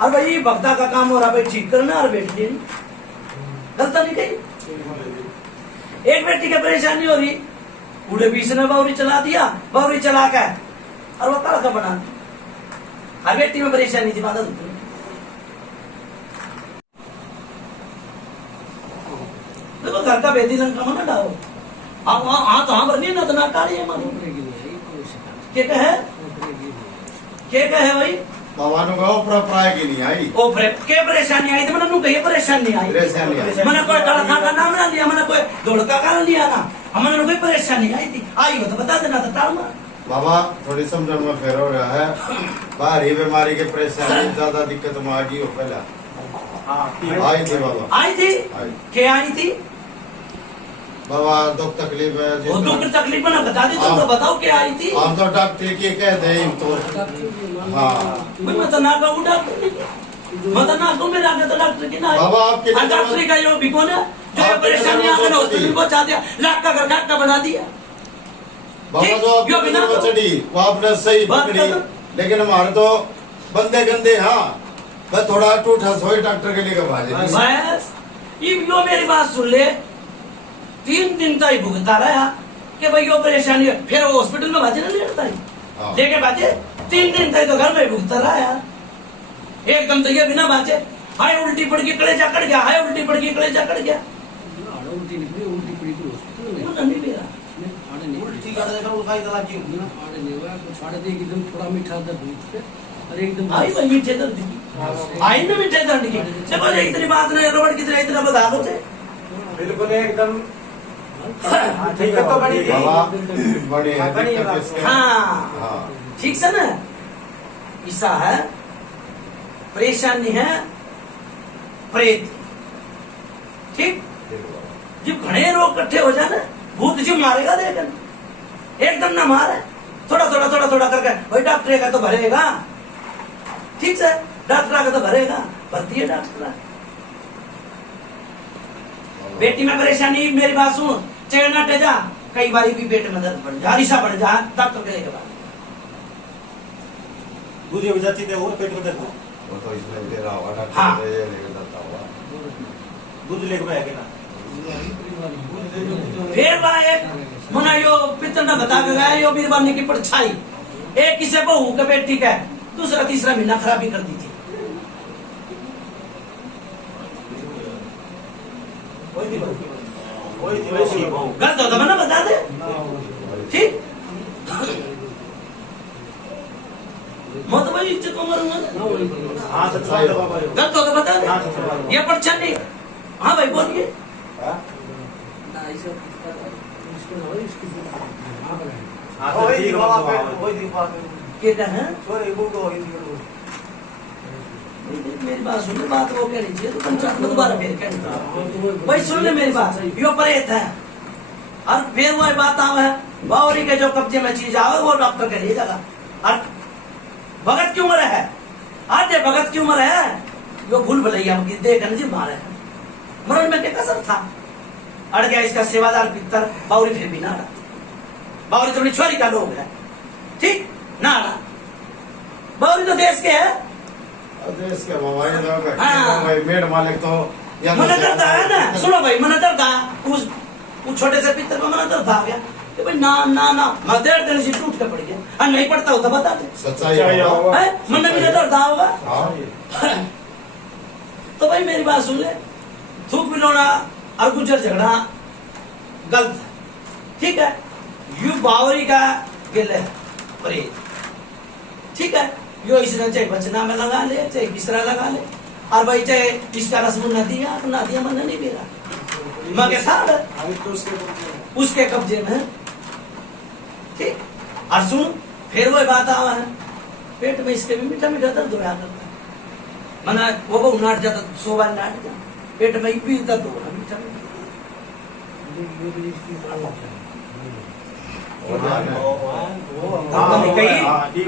और भाई भक्ता का काम हो रहा भाई ठीक करना और बेटी गलत नहीं कही। एक बेटी की परेशानी हो रही पूरे बीच ने बावरी चला दिया, बावरी चला के और वो कल का बना दिया। हर बेटी में परेशानी थी माता दुख देखो घर का बेदी रंग का मना डालो हाँ तो हाँ पर नहीं ना तो ना टाड़ी है मानो क्या कहे भाई बाबा नु गाँव प्राय की नहीं आई। ओ के परेशानी आई थी मैंने नु कही परेशानी आई परेशानी आई। मैंने कोई कड़का का नाम ना लिया, मैंने कोई धोड़का का लिया ना, हमने कोई परेशानी आई थी आई हो तो बता देना था टाल में। बाबा थोड़ी समझ में फेर हो रहा है, बाहरी बीमारी के परेशानी ज्यादा दिक्कत में आ गई हो पहला आई थी बाबा। आई थी क्या आई थी बाबा दुख तकलीफ है वो दुख तकलीफ ना बता दी तुम तो बताओ क्या आई थी। हम तो डॉक्टर की कह दे तो हाँ मैं तो ना कहूँ डॉक्टर मैं तो ना कहूँ मेरा आगे तो डॉक्टर की ना बाबा आपके डॉक्टर का यो भी कौन है जो ये परेशानी आकर हॉस्पिटल को चाह दिया लाख का घर का बना दिया। बाबा जो यो आपकी बिना नजर में चढ़ी वो आपने सही बात पकड़ी, कर लेकिन हमारे तो बंदे गंदे हाँ बस थोड़ा टूटा सोई डॉक्टर के लिए भाजे बस यो मेरी बात सुन ले 3 दिन तक भुगता रहा कि भाई यो परेशानी है, फिर वो हॉस्पिटल में भाजे ना लेता हाँ। लेके भाजे 3 दिन तक तो घर में भुगता रहा यार एकदम तो ये बिना भाजे हाय उल्टी पड़ गई कलेजा कट गया, हाय उल्टी पड़ गई कलेजा कट गया उल्टी निकली उल्टी पड़ी थी हॉस्पिटल में वो नहीं मेरा आड़े नहीं उल्टी कर देगा उल्टा इतना क्यों आड़े नहीं हुआ कुछ आड़े दे एकदम थोड़ा मीठा था दूध पे और एकदम आई भाई मीठे दर्द की आई ना मीठे दर्द की चलो इतनी बात नहीं रबड़ की तरह इतना बता दो थे बिल्कुल एकदम ठीक है तो बड़ी थी बाबा बड़ी है दिक्कत इसके हाँ हाँ ठीक से ना ऐसा है परेशानी है प्रेत ठीक जब घने रोग इकट्ठे हो जाए ना भूत जी मारेगा देकर एकदम ना मारे थोड़ा थोड़ा थोड़ा थोड़ा करके भाई डॉक्टर का तो भरेगा ठीक है डॉक्टर का तो भरेगा भरती है डॉक्टर बेटी में परेशानी मेरी बात सुन चेड़ ना टेजा कई बार भी पेट में दर्द बढ़ जा रिसा बढ़ जा डॉक्टर के लेके बाद दूध हो जाती है वो पेट में दर्द वो तो इसमें दे रहा होगा डॉक्टर हाँ। ये लेके जाता होगा दूध लेके आएगा ना फिर बा एक मना यो पितर ने बता के गया यो बीरबानी की परछाई एक किसे बहू के बेटी का दूसरा तीसरा महीना खराबी कर दी थी गलत होता मैंने बता दे ठीक मत भाई इज्जत को मारूंगा हाँ सच्चा है बाबा गलत होता बता दे ये परछाई हाँ भाई बोलिए हाँ वही ठीक थी है बाबा बाबा वही थी बात क्या है सॉरी वो तो वही थी मेरी बात सुन ले बात वो कह रही थी तो पंचायत में दोबारा फिर कह भाई सुन ले मेरी बात यो प्रेत है और फिर वही बात आव है बावरी के जो कब्जे में चीज आवे वो डॉक्टर के लिए जगह। और भगत की उम्र है, आज ये भगत की उम्र है, जो भूल भलैया देखने जी मारे मरण में क्या कसर था। अड़ गया इसका सेवादार पितर बावरी, फिर भी ना रहा। बावरी तो अपनी छोरी का लोग है, ठीक ना रहा। बावरी तो देश के है, देश के मोबाइल हाँ। मेड मालिक तो मना करता है ना, सुनो भाई मना करता उस छोटे से पितर को मना करता आ गया कि भाई ना ना ना मैं 1.5 दिन से टूट के पड़ गया और नहीं पड़ता होता बता दे सच्चाई होगा। मन भी डरता होगा। हाँ। तो भाई मेरी बात सुन ले, थूक मिलाना और गुजर झगड़ा गलत है, ठीक है। यू बावरी का गिल है परहेज, ठीक है। यो इसने चाहे बचना में लगा ले चाहे किसरा लगा ले, और भाई चाहे इसका रस्म न दिया तो ना दिया मन नहीं मेरा मगे था उसके कब्जे में, ठीक। और सुन फिर वो बात आवा है पेट में इसके भी मीठा मीठा दर्द होया करता है, मना वो नाट जाता 100 बार नाट जा पेट में भी दर्द हो रहा मीठा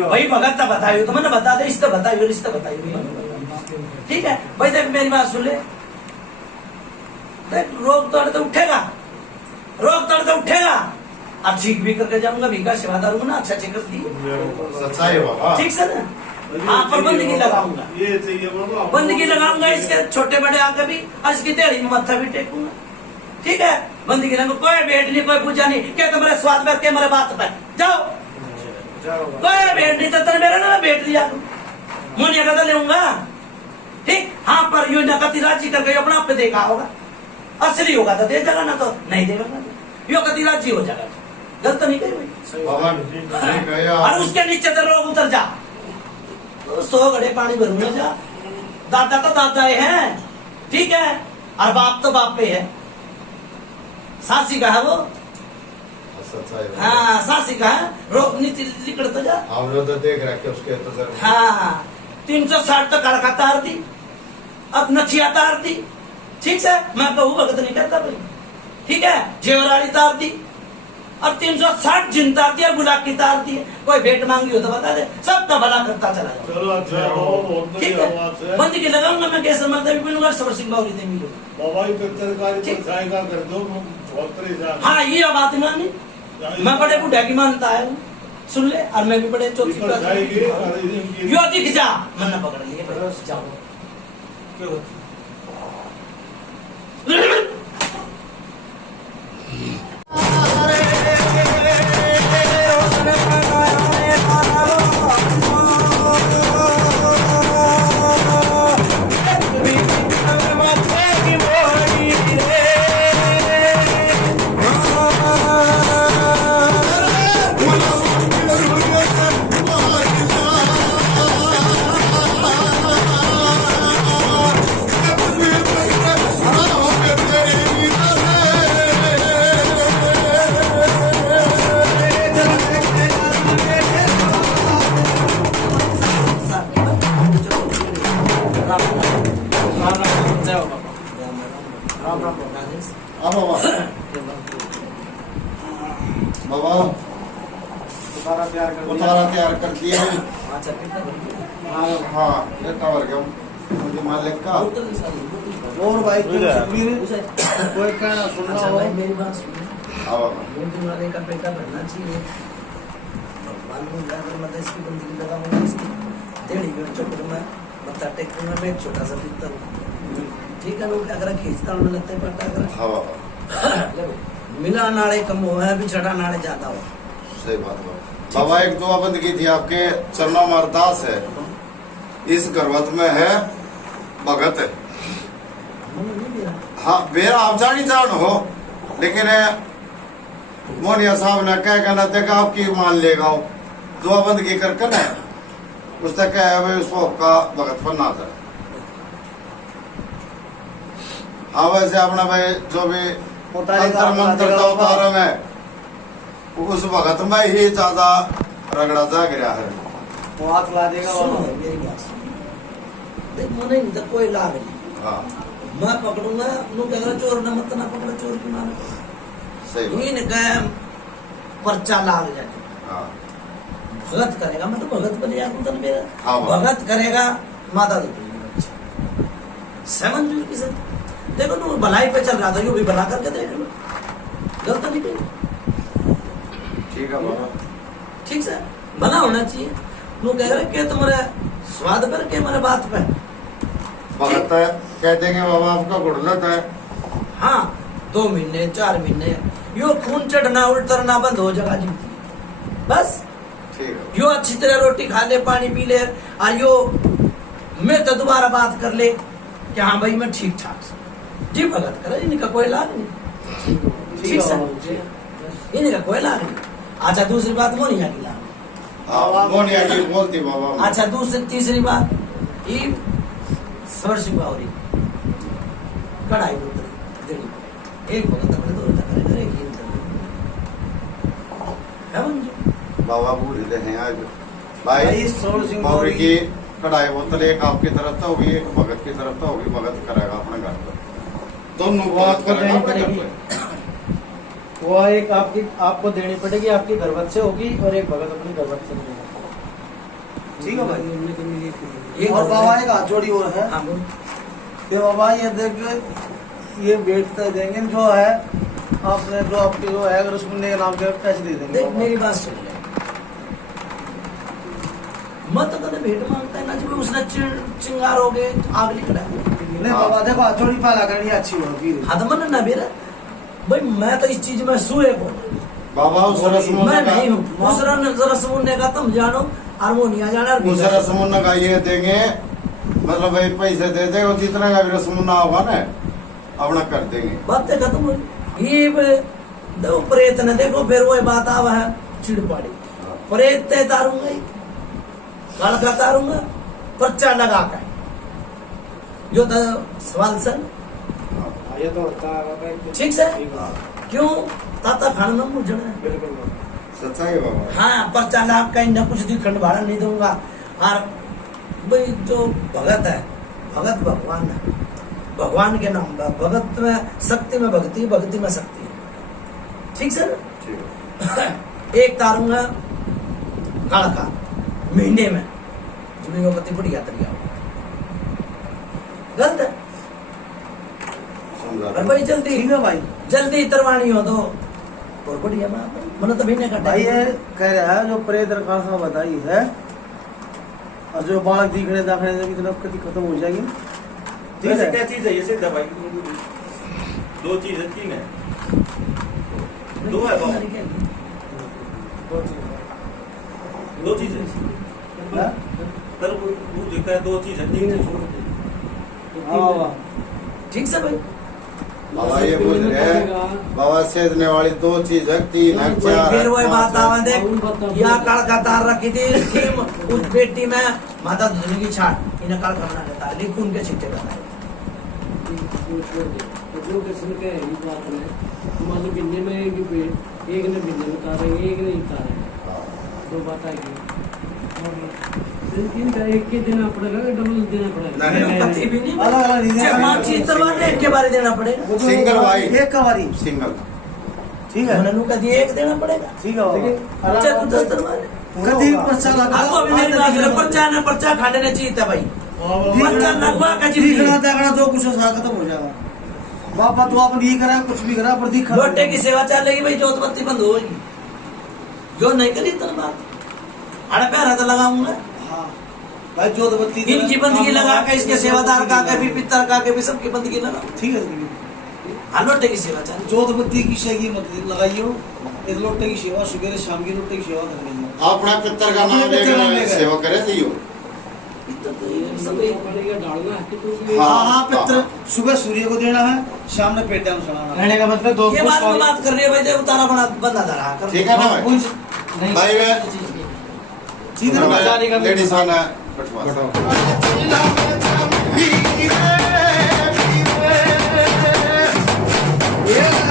भाई भगत बताइयो तो मैंने बता दे, इसका बताइयो रिश्ता बताइयो, ठीक है। भाई देख मेरी बात सुन ले, देख रोग तोड़ तो उठेगा, रोग तोड़ तो उठेगा और ठीक भी करके जाऊंगा, भी का सेवादार हूँ ना, अच्छा अच्छे कर दी सच्चाई होगा, ठीक से ना। हाँ पर बंदगी लगाऊंगा, ये चाहिए बोलो बंदगी लगाऊंगा, इसके छोटे बड़े आगे भी आज की तेरी में मत्था भी टेकूंगा, ठीक है। बंदगी लगाऊंगा, कोई भेंट नहीं कोई पूजा नहीं, क्या तुम्हारे स्वाद पर क्या मेरे बात पर जाओ, कोई भेंट नहीं तो तेरे मेरा ना भेंट लिया मुझे कदा लेऊंगा, ठीक। हाँ पर यू नकती राजी करके अपना आप पे देखा होगा, असली होगा तो दे जाएगा ना तो नहीं देगा, यो कति राजी हो जाएगा, गलत नहीं कही और उसके नीचे तो रोग उतर जा तो 100 घड़े पानी भरूंगा जा, दादा तो दादा है, ठीक है। और बाप तो बाप पे है, सासी का है वो, हाँ सासी का है, रोग नीचे लिकड़ता जा। हम लोग तो देख रहे कि उसके तो सर हाँ 360 तो कड़का तार दी, अब नथिया तार दी, ठीक है। मैं कहूँ भगत नहीं कहता भाई, ठीक है। जेवराली तार दी और 360 जिन तार दी और गुलाब की तार दी, कोई भेंट मांगी हो तो बता दे, सबका भला करता चला जाए, चलो अच्छा बहुत ठीक बढ़िया बात है। है। बंदी की लगाऊंगा मैं कैसे मरता भी मिलूंगा, सबर सिंह बावरी दे मिलूंगा, बाबा ही पत्रकारी पहुंचाएगा कर दो बहुत परेशान। हाँ ये बात मानी, मैं बड़े बूढ़ा की मानता है, सुन ले। और मैं भी बड़े चौथी यो दिख जा मन न पकड़ लिए जाओ बाबा उतारा तैयार कर दिया है। हाँ ये कवर गया मुझे मालिक का और भाई कोई कहना सुनना हो मेरी बात सुन, हाँ बाबा वाले का पेटा भरना चाहिए, मतलब इसकी बंदी लगाऊंगा, इसकी डेढ़ी मिनट चौकड़ में मत्था टेकूंगा मैं, एक छोटा सा पित्तल, ठीक है। लोग अगर खींचता हूँ लगता है पटा अगर हाँ बाबा मिला नाड़े कम हो है, बिछड़ा नाड़े ज्यादा हो, सही बात बाबा। बाबा एक दुआ बंदगी थी आपके चरणों में अरदास है, इस गर्भत में है भगत है, हाँ बेरा आप जानी जान हो, लेकिन मोनिया साहब ने कह कहना देखा आपकी मान लेगा, दुआ बंदगी करके ना उसने कहा भाई उसको का भगत बनना था। हाँ वैसे अपना भाई जो भी अंतर मंत्र का उतारा में उस भगत में ही ज्यादा रगड़ा जाग रहा है, वो हाथ ला देगा सुनो मेरी बात सुनो, देख मुझे इधर कोई लाभ नहीं, हाँ मैं पकड़ूंगा नु कह रहा चोर न मत ना पकड़ा, चोर की माने सही बात। इनका पर्चा लाग जाए हाँ भगत करेगा मतलब भगत बन जाएगा मतलब मेरा हाँ, बाबा। भगत करेगा माता दी समझ की सर देखो तू भलाई पे चल रहा था यो भी भला करके देख लो गलत नहीं कही ठीक है बाबा। ठीक सर भला होना चाहिए वो कह रहे कि तुम्हारे स्वाद पर के हमारे बात पे भगत है कह देंगे बाबा आपका गुड़लत है। हाँ 2 महीने 4 महीने यो खून चढ़ना उतरना बंद हो जाएगा जी बस ठीक है यो अच्छी तरह रोटी खा ले पानी पी ले और यो मैं तो दोबारा बात कर ले कि हाँ भाई मैं ठीक ठाक जी भगत करे इनका कोई लाभ नहीं ठीक सर इनका कोई लाभ नहीं अच्छा दूसरी बात मोनिया की लाभ हाँ मोनिया जी बोलती बाबा। अच्छा दूसरी तीसरी बात ये सवर सिंह बावरी कढ़ाई पुत्र एक भगत अपने दो करेगा एक ही है मंजू बाबा बूढ़े हैं आज भाई भाई, सोल सिंह बावरी गौरी की कढ़ाई बोतल एक आपकी तरफ तो होगी एक भगत की तरफ तो होगी। भगत करेगा अपने घर पर दोनों बात करेगा अपने घर पर। वो एक आपकी आपको देनी पड़ेगी आपकी घरवत से होगी और एक भगत अपनी घरवत से मिलेगा ठीक है भाई। एक और बाबा एक हाथ जोड़ी और है हाँ बोल कि बाबा ये देख ये बेचते देंगे जो है आपने जो आपके जो है रसगुल्ले के नाम के पैसे दे देंगे देख बाबा। मेरी बात सुन ले मत तो कदे भेंट मांगता है ना जब उसने चिंगार हो गए आग निकला नहीं बाबा देखो हाथ जोड़ी पाला करनी अच्छी होगी। हाँ तो मन ना मेरा भाई मैं तो इस चीज में सुए बोल बाबा उस रस्म मैं नहीं हूँ उस रसमुन्ने का तुम जानो हारमोनिया जाना और उस रस्म का ये देंगे मतलब भाई पैसे दे दे और जितना का भी रस्म होगा ना अपना कर देंगे। बातें खत्म हो गई। ये देखो प्रेत ने देखो फिर वो बात आवा है चिड़ पाड़ी प्रेत ते तारूंगा ही लड़का तारूंगा पर्चा लगा कर जो तो सवाल सर ये तो होता है बाबा, ठीक से हाँ क्यों ताता खाना में मुझे बिल्कुल सच्चाई बाबा। हाँ पर्चा लाभ कहीं न कुछ दिखंड भाड़ा नहीं दूंगा और भाई जो भगत है भगत भगवान है भगवान के नाम का भगत में शक्ति में भक्ति भक्ति में शक्ति है ठीक सर ठीक है एक तारूंगा लड़का महीने में तुम्हें पति बढ़िया तरिया गलत है समझा और भाई जल्दी ठीक है भाई। जल्दी तरवानी हो तो और बढ़िया बात है मन तो महीने का भाई ये टाइम कह रहा है जो प्रेत रखा था बताई है और जो बालक दिखने दाखने से भी कति खत्म हो जाएगी। ठीक वैसे है क्या चीज है ये सिद्ध है भाई? 2 चीज है 3 है 2 है बाबा। 2 चीज है हाँ? पर वो देखता है 2 चीज है 3 चीज। हाँ बाबा। ठीक से भाई बाबा ये बोल रहे हैं बाबा सेजने वाली 2 चीज है 3 है 4 है फिर वही 5 बात है। आवा देख या कल का तार रखी थी उस बेटी में माता धुनी की छाट इन्हें कल खाना लेता है लिख उनके छिट्टे बनाए जो किस्म के है ये बात में मतलब बिन्ने में एक ने बिन्ने में उतारेंगे एक ने उतारेंगे 2 बात आएगी इनका एक के देना पड़ेगा कि डबल देना पड़ेगा नहीं, पति भी नहीं अलग अलग नहीं देना। जब माँ चीज तरवाने एक के बारे देना पड़ेगा वो जो सिंगल भाई। एक का बारी सिंगल ठीक है उन्होंने कहा दिए एक देना पड़ेगा ठीक है बाबा। अच्छा तू 10 तरवाने कति पर्चा लगा आपको भी मेरी बात है पर्चा खाने ने चाहिए था भाई पर्चा लगवा का दिखना चाहिए देखना जो कुछ हो खत्म हो जाएगा। बाबा तो आप नहीं करा कुछ भी करा पर दिखा लोटे की सेवा चलेगी भाई जोत बत्ती बंद होगी जो नहीं करी इतना बात अरे पैरा तो लगाऊंगा हाँ भाई जो बत्ती इनकी बंदगी लगा के इसके सेवादार का के भी पितर का के भी सबकी बंदगी लगा ठीक है हाँ लोटे की सेवा चल जोत बत्ती की शेगी मत लगाइयो इस लोटे की सेवा सुबह शाम की लोटे की सेवा कर रही अपना पितर का नाम लेकर सेवा करे दियो। सब पड़ेगा डालना है कि तू हाँ हाँ पित्र सुबह सूर्य को देना है शाम में पेट में चढ़ाना है। कहने का मतलब दो ये बात में बात कर रही है भाई देव तारा बना बंदा धरा कर ठीक है ना भाई? कुछ नहीं भाई वे ठीक है ना? लेडीज आना बटवा Yeah.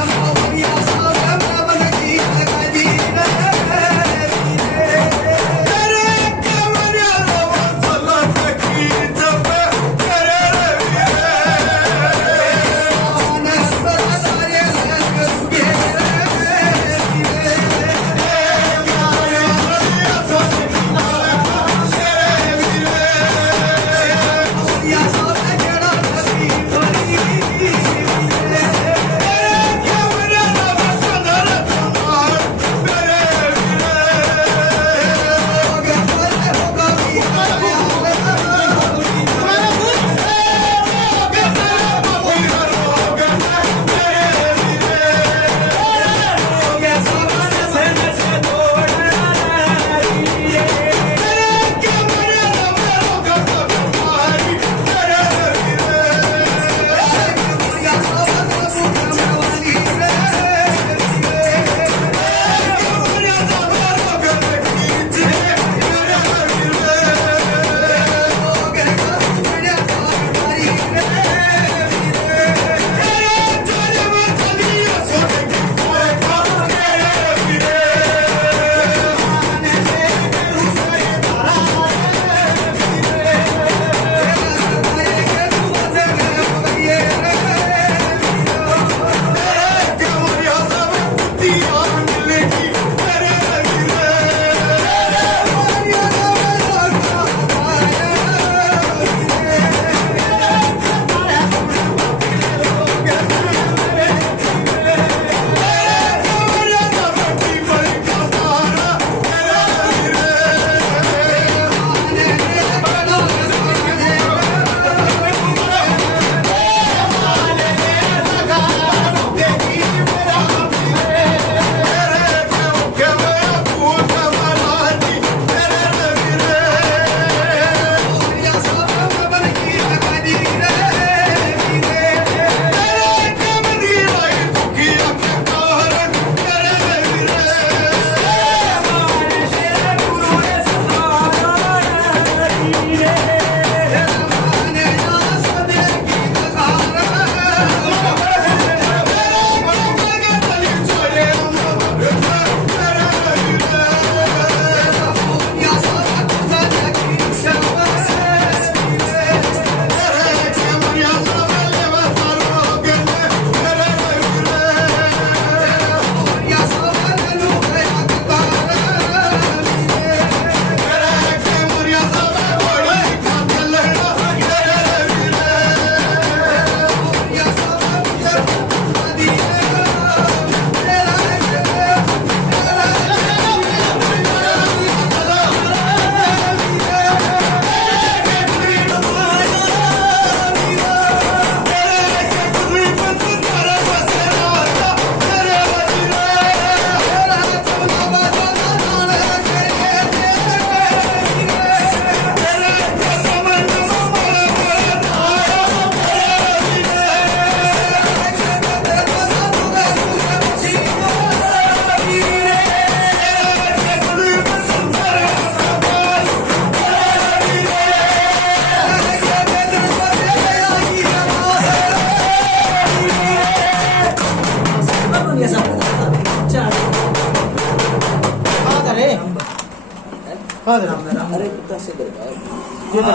महाराज राम राम अरे कुत्ता से दे ये तो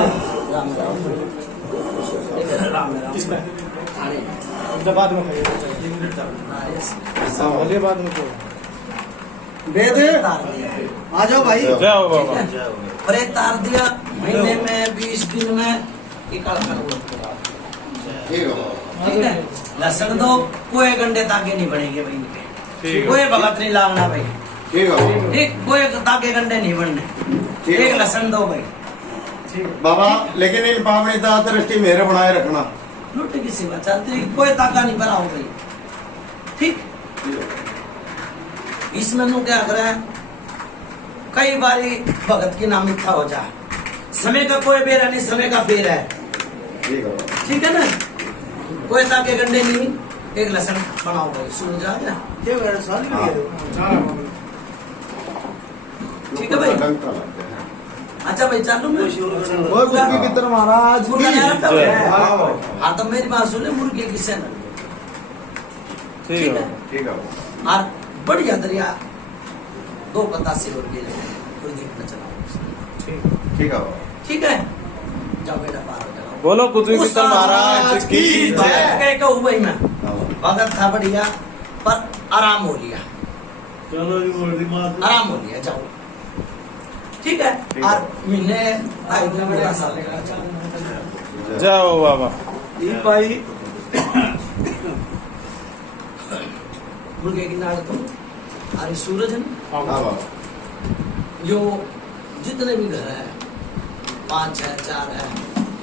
राम राम राम राम इसमें अरे जब बाद में खाइए बाद में तो वेद आ जाओ भाई जय हो बाबा और एक तार दिया महीने में 20 दिन में इकड़ कर हुआ ठीक है बाबा ठीक है लहसुन दो कोई गंडे ताके नहीं बढ़ेंगे भाई इनके कोई भगत नहीं लाना भाई ठीक है बाबा ठीक कोई ताके गंडे नहीं बढ़ने ठीक है। एक लहसुन दो भाई बाबा लेकिन इन पावनी दात दृष्टि मेरे बनाए रखना लुट की सेवा चलती है कोई ताका नहीं भरा हो भाई ठीक इसमें नु क्या कर है कई बारी भगत की नाम मिथ्या हो जाए समय का कोई बेरा नहीं समय का बेर है ठीक है बाबा ठीक है ना कोई ताके गंडे नहीं एक लहसुन बनाओ भाई सुन जा गया ये मेरे साल हाँ। ठीक है भाई डंका लगते हैं अच्छा भाई चालू मैं वो गुरु की तरह महाराज मुर्गा नहीं रखा हुआ है। हाँ। हाँ तो मेरी बात सुने मुर्गे की सेना ठीक है ठीक है बाबा और बढ़िया दरिया 2 पत्ता से मुर्गे कुलदीप में चलाओ ठीक है बाबा ठीक है जाओ बेटा पार हो जाओ बोलो पृथ्वी पितर महाराज की जय कहूँ भाई मैं हाँ बाबा। भगत था बढ़िया पर आराम हो लिया चलो जी बोल दी बात आराम हो लिया जाओ ठीक है ठीक है। और महीने 2 दिन मेरा साल का चलो जय हो बाबा भाई मुर्गे की नाड़ तुम अरे सूरज है हाँ बाबा जो जितने भी घर है 5 है 4 है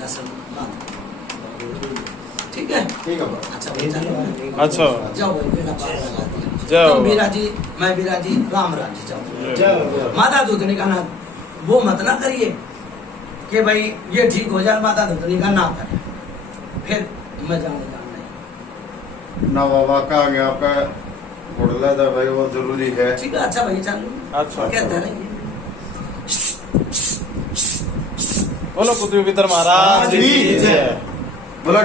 लहसुन बात ठीक है ठीक है बाबा अच्छा भाई चलो अच्छा जाओ भाई बेटा पार लगा दिया जय हो तुम बाबा। बीरा जी मैं बीरा जी राम राज जी जाओ जय माता दूधनी का ना वो मत ना करिए कि भाई ये ठीक हो जाए माता दूधनी का ना करे फिर मैं जाने नहीं ना बाबा का आगे आपका बुढ़ला था भाई वो जरूरी है ठीक है अच्छा भाई चालू अच्छा कहते रहिए बोलो पृथ्वी पितर महाराज की जय बोला